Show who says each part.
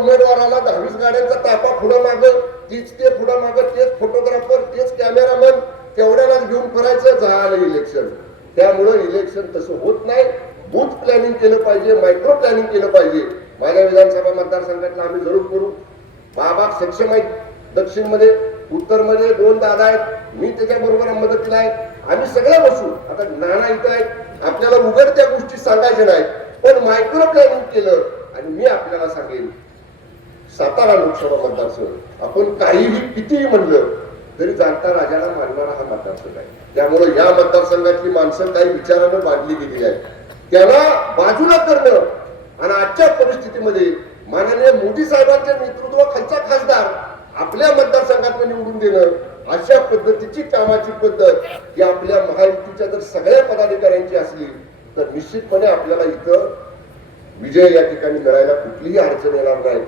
Speaker 1: उमेदवाराला दहावीस गाड्यांचा तापा पुढं माग तीच ते पुढं माग तेच फोटोग्राफर तेच कॅमेरामन तेवढ्याला घेऊन करायचं झालं इलेक्शन त्यामुळं इलेक्शन तसं होत नाही. बूथ प्लॅनिंग केलं पाहिजे मायक्रो प्लॅनिंग केलं पाहिजे. माझ्या विधानसभा मतदारसंघातला आम्ही जरूर करू. बाबा सक्षम आहेत. दक्षिणमध्ये उत्तरमध्ये दोन दादा आहेत. मी त्याच्याबरोबर मदतीला आहे. आम्ही सगळ्या बसू. आता नाना इथं आहेत. आपल्याला उघड त्या गोष्टी सांगायच्या नाहीत. पण मायक्रो प्लॅनिंग केलं आणि मी आपल्याला सांगेन. सातारा लोकसभा मतदारसंघ. आपण काहीही कितीही म्हणलं तरी जाणता राजाला मानणारा हा मतदारसंघ आहे. त्यामुळे या मतदारसंघातली माणसं काही विचारानं बांधली गेलेली आहेत. त्याला बाजूला करणं आणि आजच्या परिस्थितीमध्ये माननीय मोदी साहेबांच्या नेतृत्वाखालचा खासदार आपल्या मतदारसंघात निवडून देणं अशा पद्धतीची कामाची पद्धत ही आपल्या महायुतीच्या जर सगळ्या पदाधिकाऱ्यांची असली तर निश्चितपणे आपल्याला इथं विजय या ठिकाणी मिळायला कुठलीही अडचण येणार नाही.